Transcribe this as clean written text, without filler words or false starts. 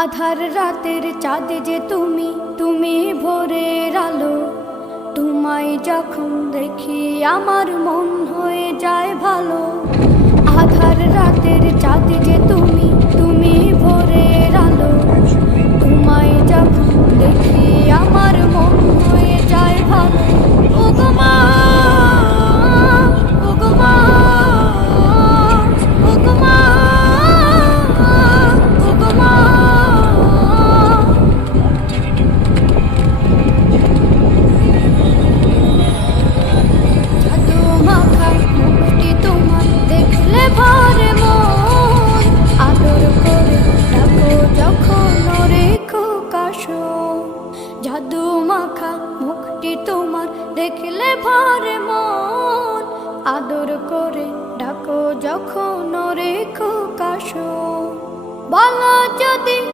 আধার রাতের চাঁদ যে তুমি, তুমি ভোরের আলো। তোমায় যখন দেখি আমার মন হয়ে যায় ভালো। আধার রাতের চাঁদ যে তুমি, তুমি ভোরের আলো। তোমায় যখন দেখি আমার মন হয়ে যায় ভালো। ওগো মা, ওগো মা, ওগো মা, ওগো মা। জাদু মাখা মুখটি তোমার দেখলে ভরে মন। আদর করে ডাকো যখন রেখো কাশো। জাদু মাখা মুখটি তোমার দেখলে ভরে মন। আদর করে ডাকো যখন রেখো কাশো। বলো যদি